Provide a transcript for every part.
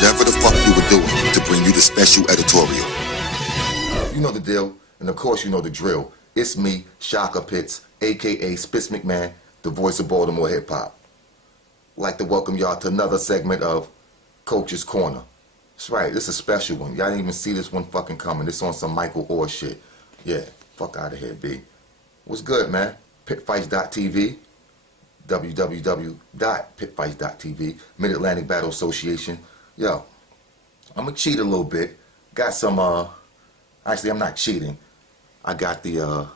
whatever the fuck you were doing to bring you the special editorial. You know the deal, and of course you know the drill. It's me, Shaka Pitts, aka Spitz McMahon, the voice of Baltimore hip hop. Like to welcome y'all to another segment of Coach's Corner. That's right, this is a special one. Y'all didn't even see this one fucking coming. This on some Michael Orr shit. Yeah, fuck out of here, B. What's good, man? Pitfights.tv, www.pitfights.tv, Mid-Atlantic Battle Association. Yo, I'm gonna cheat a little bit. Got some, actually I'm not cheating. I got the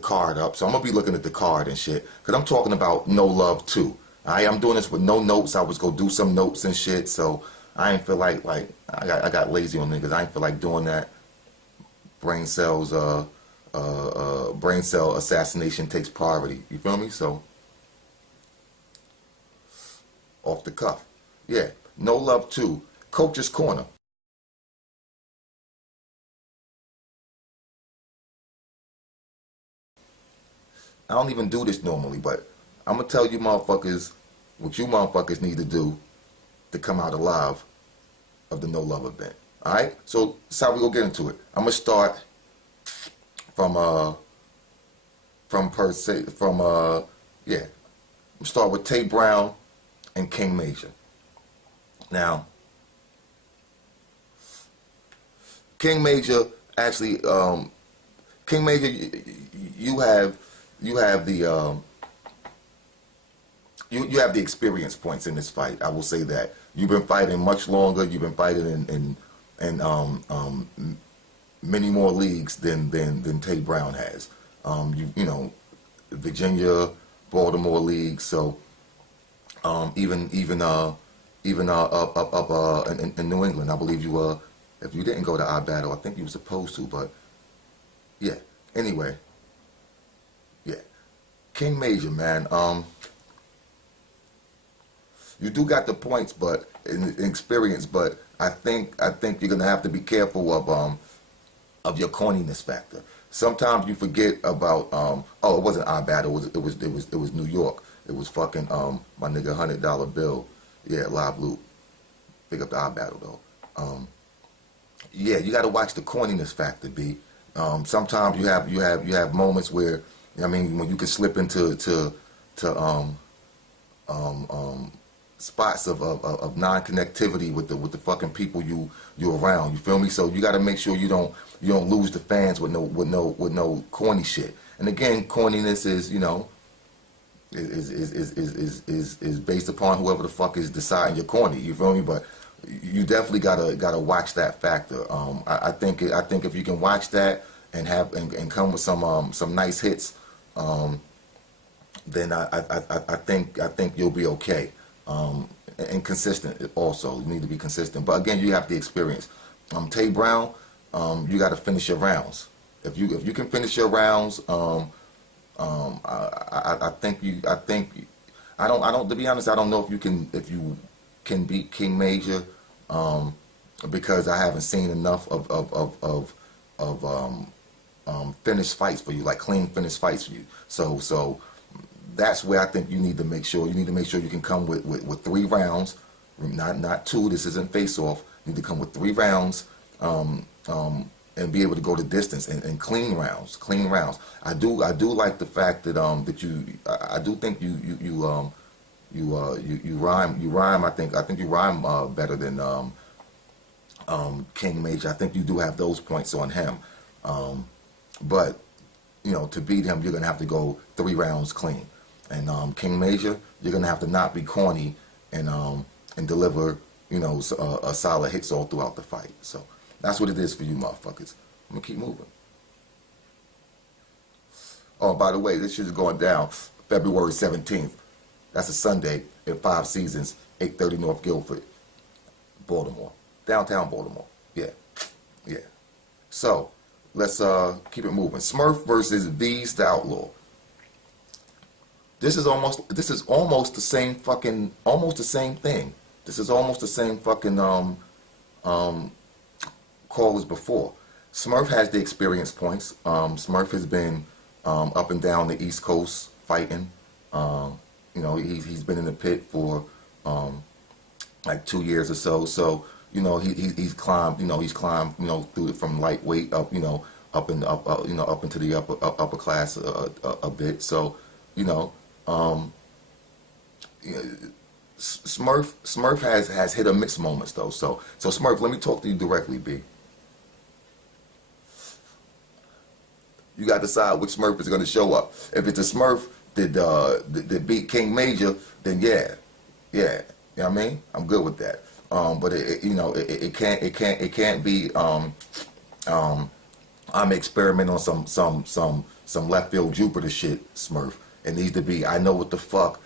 card up, so I'm gonna be looking at the card and shit, because I'm talking about No Love 2. I'm doing this with no notes. I was gonna do some notes and shit, so I ain't feel like I got lazy on niggas. I ain't feel like doing that. Brain cell assassination takes priority. You feel me? So off the cuff. Yeah. No Love 2. Coach's Corner. I don't even do this normally, but I'm gonna tell you motherfuckers what you motherfuckers need to do to come out alive of the No Love event. Alright? So that's how we gonna get into it. I'm gonna start I'm gonna start with Tay Brown and King Major. Now, King Major actually, King Major, you have the you have the experience points in this fight. I will say that you've been fighting much longer. You've been fighting in many more leagues than Tay Brown has. You know, Virginia, Baltimore league. So even up in New England, I believe you if you didn't go to our battle, I think you were supposed to, but yeah. Anyway, yeah, King Major, man. You do got the points, but in experience, but I think you're gonna have to be careful of your corniness factor. Sometimes you forget about it wasn't our battle, it was New York. It was fucking my nigga $100 bill. Yeah, live loop. Pick up the our battle though. Yeah, you gotta watch the corniness factor, B. Sometimes you have moments where, I mean, when you can slip into spots of non-connectivity with the fucking people you around. You feel me? So you got to make sure you don't lose the fans with no corny shit. And again, corniness is, you know, is based upon whoever the fuck is deciding you're corny. You feel me? But you definitely gotta watch that factor. I think if you can watch that and come with some nice hits, then I think you'll be okay. And consistent also. You need to be consistent. But again, you have the experience. Tay Brown, you got to finish your rounds. If you can finish your rounds, I think I don't to be honest, I don't know if you can beat King Major, because I haven't seen enough of finished fights for you, like clean finished fights for you. So that's where I think you need to make sure. You need to make sure you can come with 3 rounds, not 2. This isn't face off. You need to come with 3 rounds, and be able to go the distance and clean rounds. Clean rounds. I do like the fact that I do think you rhyme. I think you rhyme better than King Major. I think you do have those points on him, but you know, to beat him, you're gonna have to go 3 rounds clean. And King Major, you're gonna have to not be corny and deliver, you know, a solid hits all throughout the fight. So that's what it is for you motherfuckers. I'm gonna keep moving. Oh, by the way, this shit is going down February 17th. That's a Sunday at 5 Seasons, 830 North Guilford, Baltimore, downtown Baltimore. Yeah. So let's keep it moving. Smurf versus V's the Outlaw. This is almost the same fucking, almost the same thing. This is almost the same fucking call as before. Smurf has the experience points. Smurf has been up and down the East Coast fighting. You know, he's been in the pit for like 2 years or so. So he's climbed, through from lightweight up, up and up, up into the upper class a bit. So you know, um, yeah, Smurf has hit or miss moments though. So Smurf, let me talk to you directly, B. You got to decide which Smurf is going to show up. If it's a Smurf that beat King Major, then yeah. You know what I mean? I'm good with that. But it can't be I'm experimenting on some left field Jupiter shit, Smurf. It needs to be I know what the fuck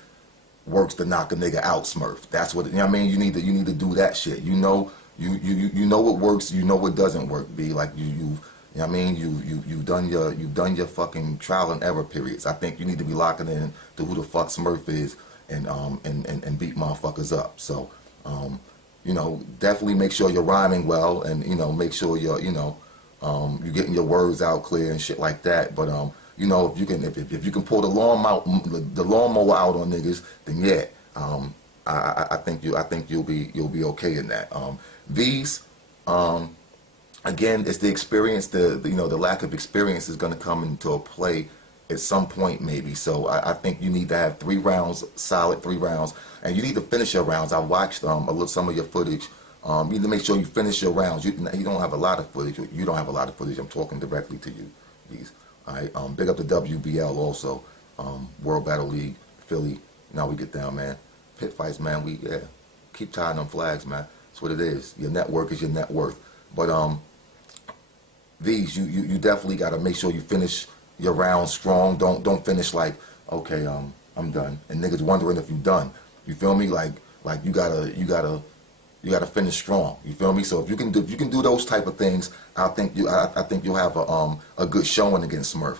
works to knock a nigga out, Smurf. That's what you know what I mean. You need to do that shit. You know what works. You know what doesn't work. Be like you know what I mean. You've done your fucking trial and error periods. I think you need to be locking in to who the fuck Smurf is and beat motherfuckers up. So definitely make sure you're rhyming well and make sure you're you're getting your words out clear and shit like that. But if you can pull the lawnmower out on niggas, then yeah, I think you'll be okay in that. These again, it's the experience. The lack of experience is going to come into a play at some point maybe. So I think you need to have 3 rounds, solid 3 rounds, and you need to finish your rounds. I watched some of your footage. You need to make sure you finish your rounds. You don't have a lot of footage. You don't have a lot of footage. I'm talking directly to you. These. All right. Big up the WBL also. World Battle League, Philly. Now we get down, man. Pit fights, man. We keep tying them flags, man. That's what it is. Your network is your net worth. But these you definitely got to make sure you finish your rounds strong. Don't finish like okay, I'm done, and niggas wondering if you done. You feel me? Like you gotta finish strong. You feel me? So if you can do those type of things, I think you'll have a good showing against Smurf.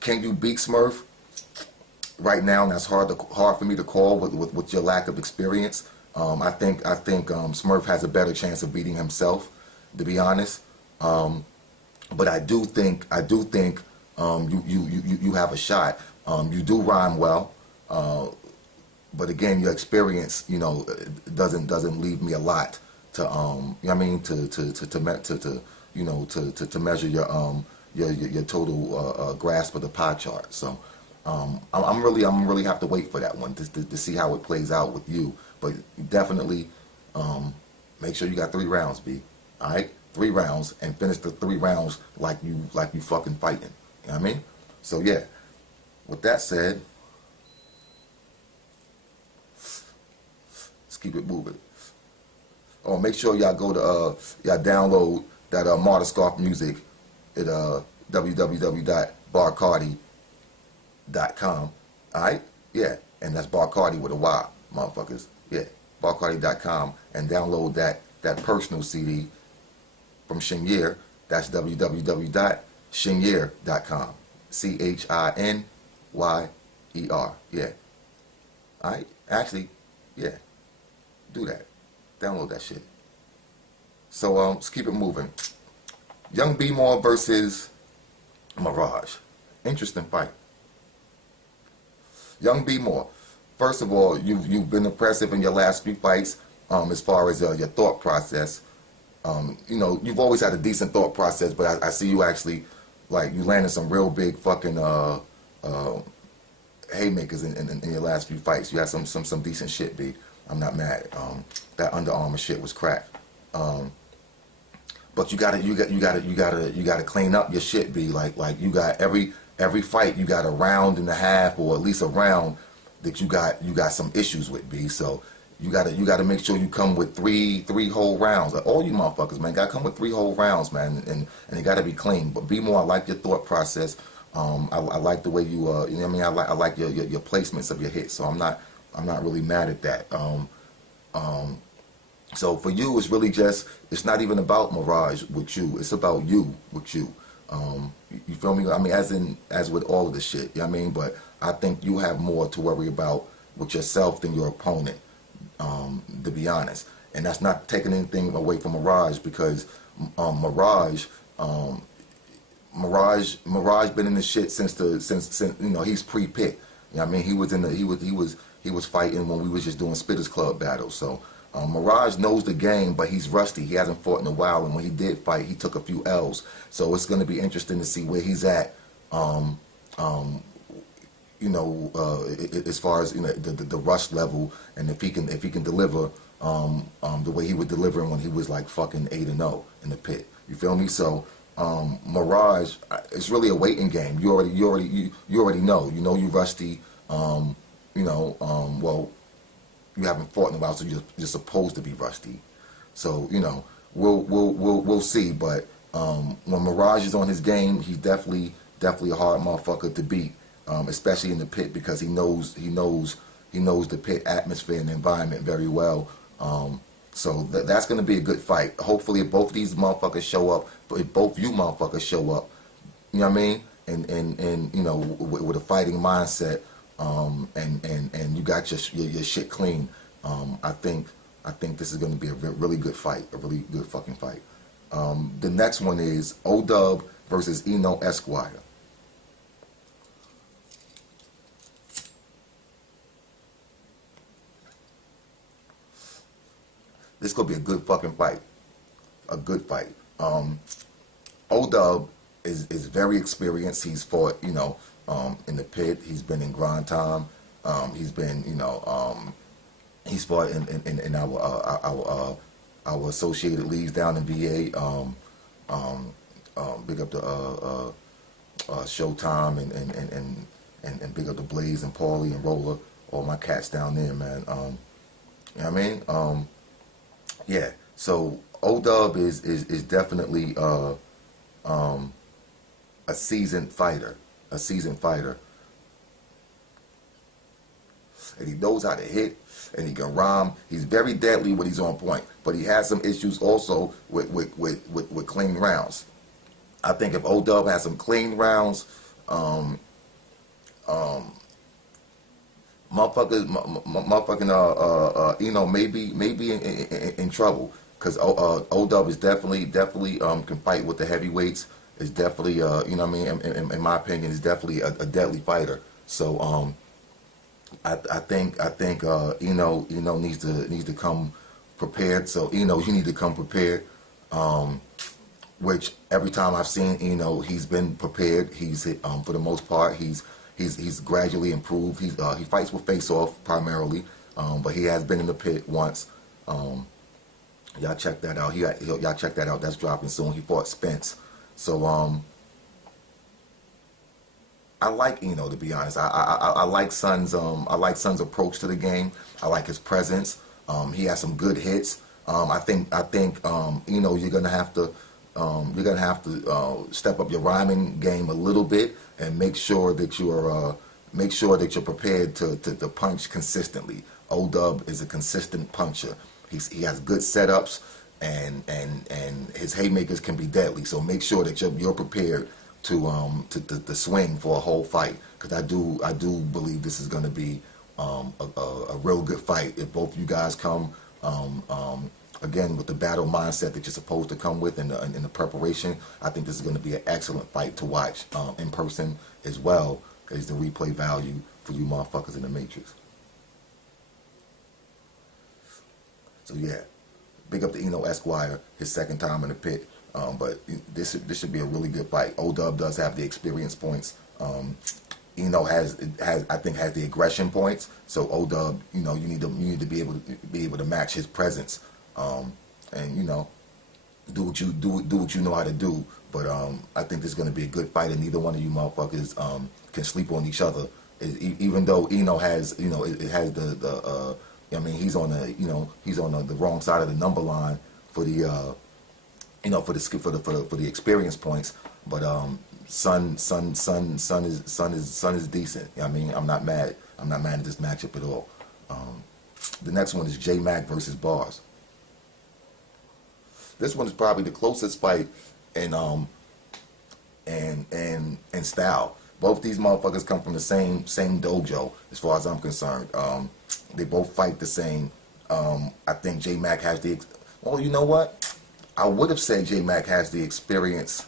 Can you beat Smurf? Right now, and that's hard for me to call with your lack of experience. I think Smurf has a better chance of beating himself, to be honest. But I do think you have a shot. You do rhyme well. But again, your experience, doesn't leave me a lot to, you know what I mean, to measure your total grasp of the pie chart. So, I'm really have to wait for that one to see how it plays out with you. But definitely, make sure you got 3 rounds, B. All right, 3 rounds, and finish the 3 rounds like you fucking fighting. You know what I mean? So yeah. With that said. Keep it moving. Oh, make sure y'all go to y'all download that Martyr Scarf music at www.barcardi.com. Alright? Yeah. And that's Barcardi with a Y, motherfuckers. Yeah. Barcardi.com, and download that personal CD from Shinyer. That's www.shinyer.com. CHINYER. Yeah. Alright? Actually, yeah. Do that. Download that shit. So let's keep it moving. Young B More versus Mirage. Interesting fight. Young B More. First of all, you've been impressive in your last few fights. As far as your thought process. You've always had a decent thought process, but I see you actually you landed some real big fucking haymakers in your last few fights. You had some decent shit, B. I'm not mad. That Under Armour shit was crack. But you gotta clean up your shit, B. Like you got every fight you got a round and a half or at least a round that you got some issues with, B. So you gotta make sure you come with three whole rounds. Like, all you motherfuckers, man, gotta come with 3 whole rounds, man, and it gotta be clean. But B More, I like your thought process. I like the way you you know what I mean. I like your placements of your hits. So I'm not really mad at that. So for you, it's really it's not even about Mirage with you. It's about you with you. You feel me? I mean, as with all of the shit, you know what I mean? But I think you have more to worry about with yourself than your opponent, to be honest. And that's not taking anything away from Mirage, because Mirage been in the shit since he's pre-pit. You know what I mean? He was fighting when we was just doing Spitters Club battles. So Mirage knows the game, but he's rusty. He hasn't fought in a while, and when he did fight, he took a few L's. So it's going to be interesting to see where he's at. As far as the rush level, and if he can deliver the way he was delivering when he was like fucking 8-0 in the pit. You feel me? So Mirage, it's really a waiting game. You already know. You know you rusty. Well, you haven't fought in a while, so you're supposed to be rusty. So we'll see. But when Mirage is on his game, he's definitely a hard motherfucker to beat, especially in the pit, because he knows the pit atmosphere and environment very well. So that's going to be a good fight. Hopefully, if both of these motherfuckers show up, if both you motherfuckers show up, you know what I mean, and with a fighting mindset, and you got your shit clean. I think this is going to be a really good fight, a really good fucking fight. The next one is O-Dub versus Eno Esquire. This could be a good fucking fight. A good fight. O-Dub is very experienced. He's fought, in the pit. He's been in grind time. He's been, he's fought in our associated leagues down in VA. Big up the Showtime and big up the Blaze and Paulie and Roller. All my cats down there, man. You know what I mean? Yeah, so O-Dub is definitely a seasoned fighter, and he knows how to hit, and he can rhyme. He's very deadly when he's on point, but he has some issues also with clean rounds. I think if O-Dub has some clean rounds, maybe in trouble, because O-Dub is definitely can fight with the heavyweights. Is definitely in my opinion, is definitely a deadly fighter. So I think Eno needs to come prepared. So Eno, you need to come prepared. Which every time I've seen Eno, he's been prepared. He's for the most part he's gradually improved. He fights with face-off primarily, but he has been in the pit once. Y'all check that out. Y'all check that out. That's dropping soon. He fought Spence. So I like Eno, to be honest. I like Son's approach to the game. I like his presence. He has some good hits. I think Eno, you're gonna have to step up your rhyming game a little bit and make sure that you're prepared to punch consistently. O-Dub is a consistent puncher. He has good setups, and his haymakers can be deadly. So make sure that you're prepared to swing for a whole fight, because I do believe this is going to be a real good fight if both you guys come again with the battle mindset that you're supposed to come with in the preparation. I think this is going to be an excellent fight to watch in person, as well as the replay value for you motherfuckers in the Matrix. So yeah, big up to Eno Esquire, his second time in the pit. But this should be a really good fight. O-Dub does have the experience points. Eno has the aggression points. So O-Dub, you need to be able to match his presence, and do what you know how to do. But I think this is going to be a good fight, and neither one of you motherfuckers can sleep on each other. Even though Eno has it has the he's on the wrong side of the number line for the for the experience points, but Son is decent. I'm not mad at this matchup at all. The next one is J-Mac versus Bars. This one is probably the closest fight in style. Both these motherfuckers come from the same dojo, as far as I'm concerned. They both fight the same. I think J-Mac has the. Well, you know what? I would have said J-Mac has the experience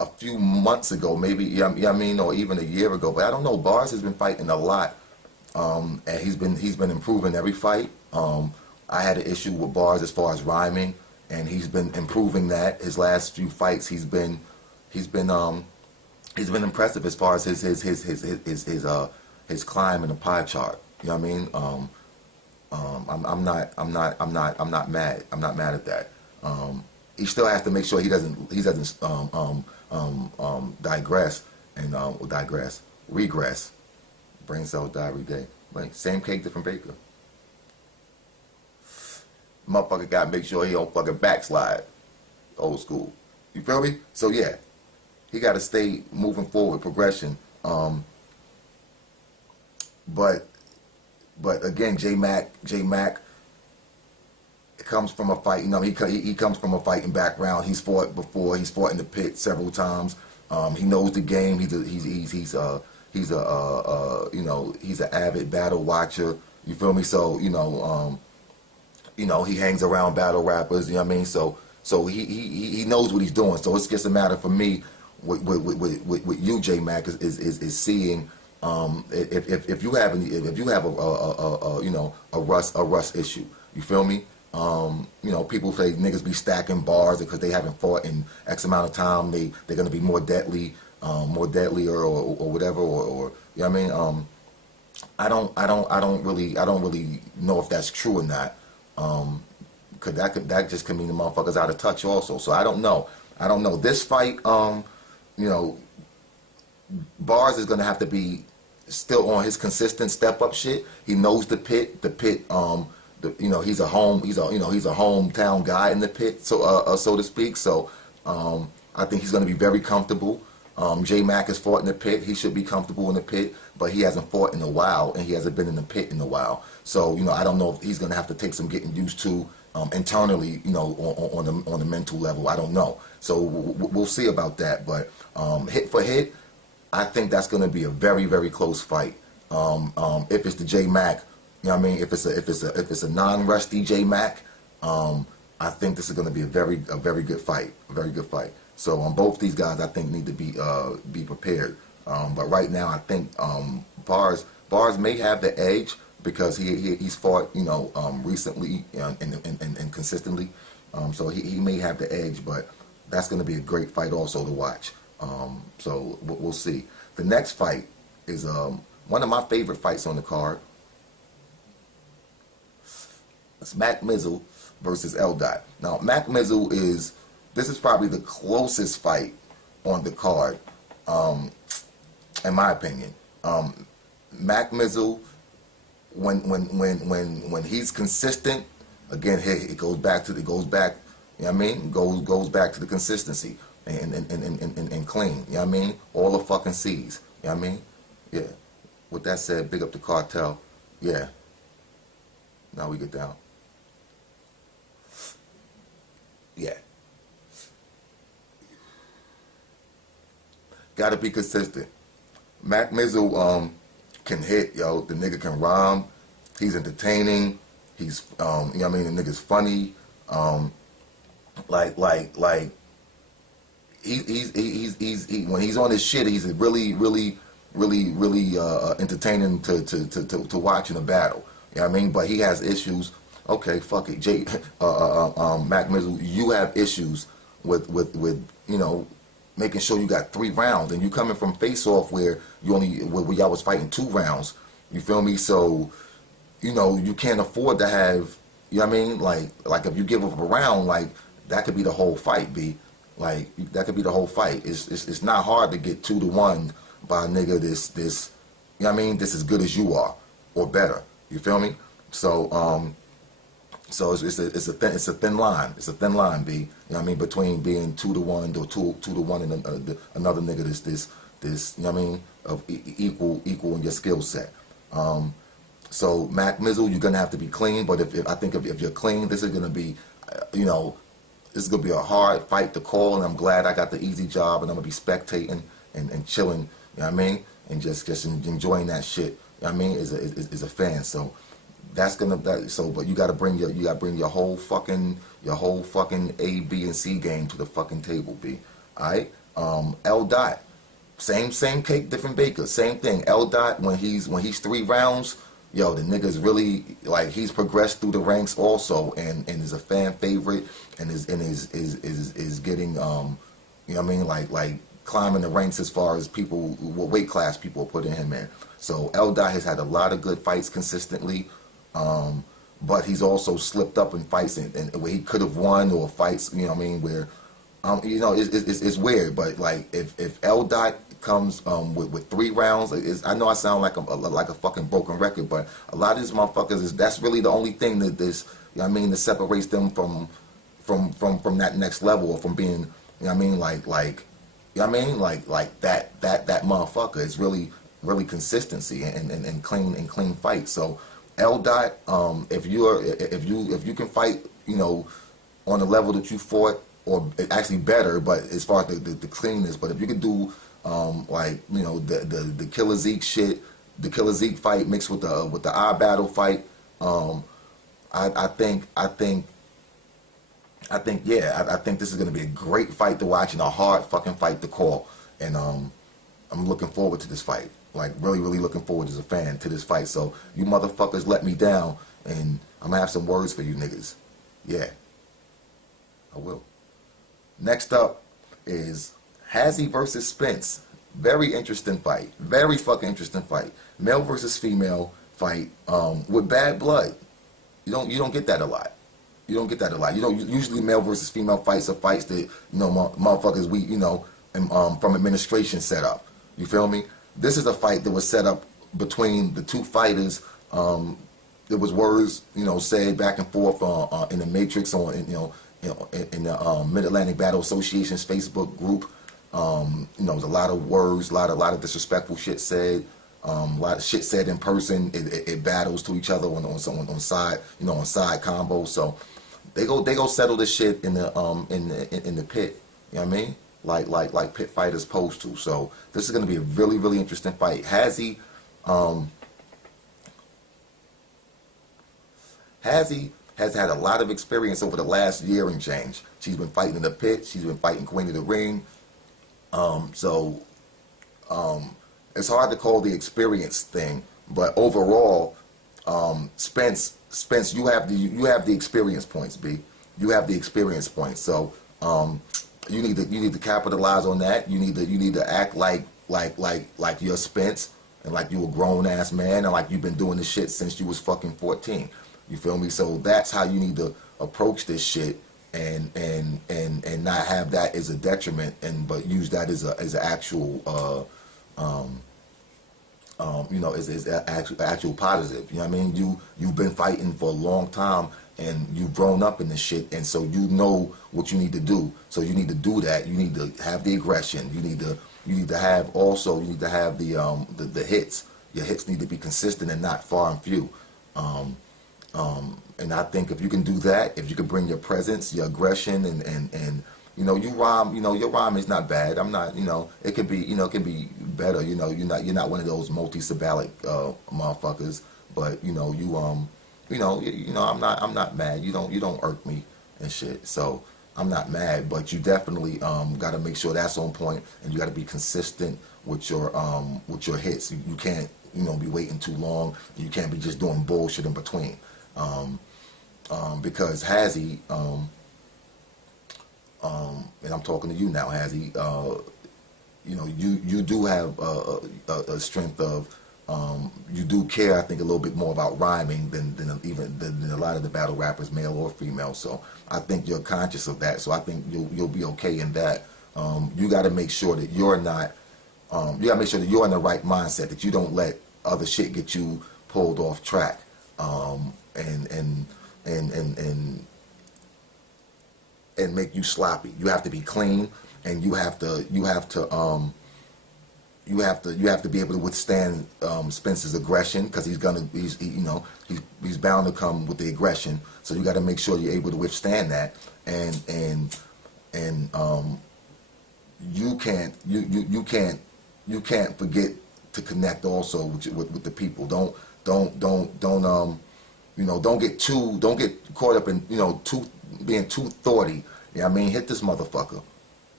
a few months ago, maybe, or even a year ago. But I don't know. Bars has been fighting a lot, and he's been improving every fight. I had an issue with bars as far as rhyming, and he's been improving that. His last few fights, he's been impressive as far as his climb in the pie chart. You know what I mean? I'm not mad. I'm not mad at that. He still has to make sure he doesn't digress and regress. Brain cells die every day. Right? Same cake, different baker. Motherfucker got to make sure he don't fucking backslide. Old school. You feel me? So yeah, he got to stay moving forward, progression. But again, J Mac comes from a fight. You know, he comes from a fighting background. He's fought before. He's fought in the pit several times. He knows the game. He's an avid battle watcher. You feel me? So he hangs around battle rappers. You know what I mean? So he knows what he's doing. So it's just a matter for me with you, J Mac, is seeing. If you have a Russ issue, you feel me? People say niggas be stacking bars because they haven't fought in X amount of time. They're gonna be more deadlier or whatever or you know what I mean? I don't really know if that's true or not. Cause that just could mean the motherfucker's out of touch also. So I don't know. This fight, Bars is gonna have to be still on his consistent step up shit. He knows the pit. He's a hometown guy in the pit, so to speak. So I think he's gonna be very comfortable. J Mac has fought in the pit. He should be comfortable in the pit, but he hasn't fought in a while, and he hasn't been in the pit in a while. So I don't know if he's gonna have to take some getting used to internally, on the mental level. I don't know. So we'll see about that. But hit for hit, I think that's going to be a very, very close fight. If it's the J Mac, you know what I mean. If it's a non-rusty J Mac, I think this is going to be a very good fight. A very good fight. So both these guys, I think, need to be prepared. But right now, I think Bars may have the edge because he's fought recently and consistently. So he may have the edge, but that's going to be a great fight also to watch. So we'll see. The next fight is one of my favorite fights on the card. It's Mac Mizzle versus L. Dot. Now, Mac Mizzle this is probably the closest fight on the card, in my opinion. Mac Mizzle, when he's consistent, again, it goes back. You know what I mean? Goes back to the consistency. And clean, you know what I mean? All the fucking C's, you know what I mean? Yeah. With that said, big up the cartel. Yeah. Now we get down. Yeah. Gotta be consistent. Mac Mizzle can hit, yo. The nigga can rhyme. He's entertaining. He's you know what I mean? The nigga's funny. He when he's on his shit, he's really entertaining to watch in a battle. You know what I mean? But he has issues. Okay, fuck it, Mac Mizzle, you have issues with making sure you got 3 rounds, and you coming from face off where y'all was fighting 2 rounds. You feel me? So you can't afford to have. You know what I mean? Like if you give up a round, like that could be the whole fight, B. Like that could be the whole fight. It's not hard to get 2-1 by a nigga this you know what I mean? This as good as you are or better. You feel me? So it's a thin line. It's a thin line, B. You know what I mean? Between being 2-1 or 2-1 and another nigga this you know what I mean? Of equal in your skill set. So Mac Mizzle, you're gonna have to be clean. But if you're clean, this is gonna be this is going to be a hard fight to call, and I'm glad I got the easy job, and I'm going to be spectating and chilling, you know what I mean? And just enjoying that shit, you know what I mean, as a fan. So but you got to bring your whole fucking A, B, and C game to the fucking table, B. All right? L. Dot, same cake, different baker, same thing. L. Dot, when he's 3 rounds, you yo, the nigga's really like he's progressed through the ranks also, and is a fan favorite, and is getting you know what I mean, like climbing the ranks as far as people, what weight class people are putting him in. So L Dot has had a lot of good fights consistently, but he's also slipped up in fights and where he could have won, or fights, you know what I mean, where you know, it's weird, but like if L Dot comes with 3 rounds, I know I sound like a fucking broken record, but a lot of these motherfuckers that's really the only thing that this, you know what I mean, that separates them from that next level, or from being, you know what I mean, like you know what I mean, like that motherfucker is really consistency and clean fights. So L Dot, if you can fight, you know, on the level that you fought, or actually better, but as far as the cleanness, but if you could do like, you know, the Killer Zeke shit, the Killer Zeke fight mixed with the eye battle fight, I think this is gonna be a great fight to watch and a hard fucking fight to call, and I'm looking forward to this fight, like really looking forward as a fan to this fight. So you motherfuckers let me down, and I'm gonna have some words for you niggas. Yeah, I will. Next up is Hazy versus Spence. Very interesting fight. Very fucking interesting fight. Male versus female fight with bad blood. You don't get that a lot. You don't get that a lot. You know, usually male versus female fights are fights that, you know, motherfuckers from administration set up. You feel me? This is a fight that was set up between the two fighters. There was words, you know, said back and forth in the Matrix, in the Mid-Atlantic Battle Association's Facebook group. You know, there's a lot of words, a lot of disrespectful shit said. A lot of shit said in person. It battles to each other on side, you know, on side combos. So they go settle this shit in the pit. You know what I mean? Like pit fighters supposed to. So this is gonna be a really interesting fight. Hazy has had a lot of experience over the last year and change. She's been fighting in the pit. She's been fighting Queen of the Ring. So it's hard to call the experience thing, but overall, Spence, you have the experience points, B. You have the experience points. So you need to capitalize on that. You need to act like you're Spence, and like you a grown ass man, and like you've been doing this shit since you was fucking 14. You feel me? So that's how you need to approach this shit, and not have that as a detriment, but use that as an actual you know, is actual positive. You know what I mean? You've been fighting for a long time, and you've grown up in this shit, and so you know what you need to do. So you need to do that. You need to have the aggression. You need to have the hits. Your hits need to be consistent and not far and few. And I think if you can do that, if you can bring your presence, your aggression, and you know, your rhyme is not bad. I'm not, you know, it can be better. You know, you're not one of those multi-syllabic motherfuckers. But you know, I'm not mad. You don't irk me and shit. So I'm not mad. But you definitely got to make sure that's on point, and you got to be consistent with your hits. You can't, you know, be waiting too long. You can't be just doing bullshit in between. Because Hazy, and I'm talking to you now, Hazy, you know, you do have a strength of, you do care, I think, a little bit more about rhyming than a lot of the battle rappers, male or female. So I think you're conscious of that. So I think you'll be okay in that. You got to make sure that you're not, you got to make sure that you're in the right mindset, that you don't let other shit get you pulled off track. And make you sloppy. You have to be clean, and you have to be able to withstand Spence's aggression, because he's bound to come with the aggression. So you got to make sure you're able to withstand that, and you can't forget to connect also with the people. Don't get caught up in, being too thoughty. You know what I mean? Hit this motherfucker.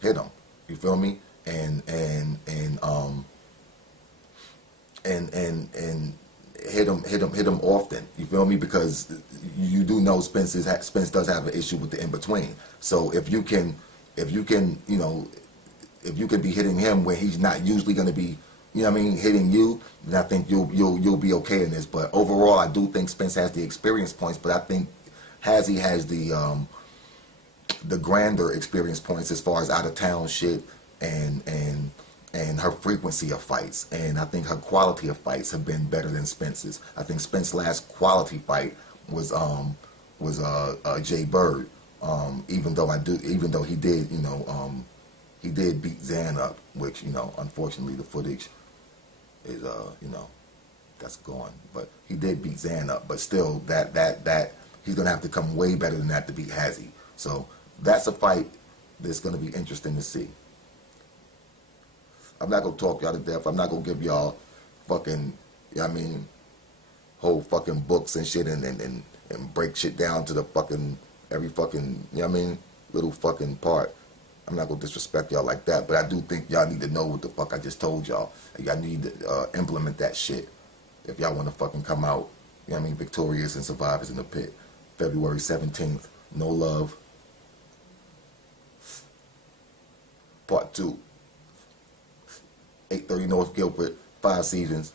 Hit him. You feel me? And hit hit him often. You feel me? Because you do know Spence does have an issue with the in between. So if you can, you know, if you can be hitting him where he's not usually going to be, you know what I mean, hitting you, then I think you'll be okay in this. But overall, I do think Spence has the experience points, but I think Hazy has the grander experience points as far as out of town shit and her frequency of fights, and I think her quality of fights have been better than Spence's. I think Spence's last quality fight was Jay Bird. Even though he did, you know, he did beat Zan up, which, you know, unfortunately the footage is you know, that's gone. But he did beat Zan up, but still that he's gonna have to come way better than that to beat Hazy. So that's a fight that's gonna be interesting to see. I'm not gonna talk y'all to death. I'm not gonna give y'all fucking, you know what I mean, whole fucking books and shit and break shit down to the fucking, every fucking, you know what I mean, little fucking part. I'm not gonna disrespect y'all like that, but I do think y'all need to know what the fuck I just told y'all. And y'all need to implement that shit if y'all wanna fucking come out, you know what I mean, victorious and survivors in the pit. February 17th, No Love, Part 2. 830 North Guilford, 5 seasons.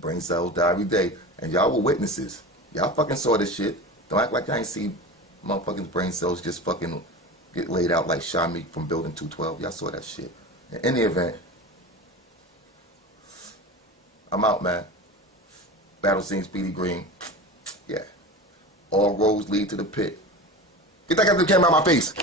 Brain cells die every day. And y'all were witnesses. Y'all fucking saw this shit. Don't act like I ain't see motherfucking brain cells just fucking get laid out like Shami from Building 212. Y'all saw that shit. In any event, I'm out, man. Battle scene, Speedy Green. Yeah. All roads lead to the pit. Get that goddamn camera out of my face.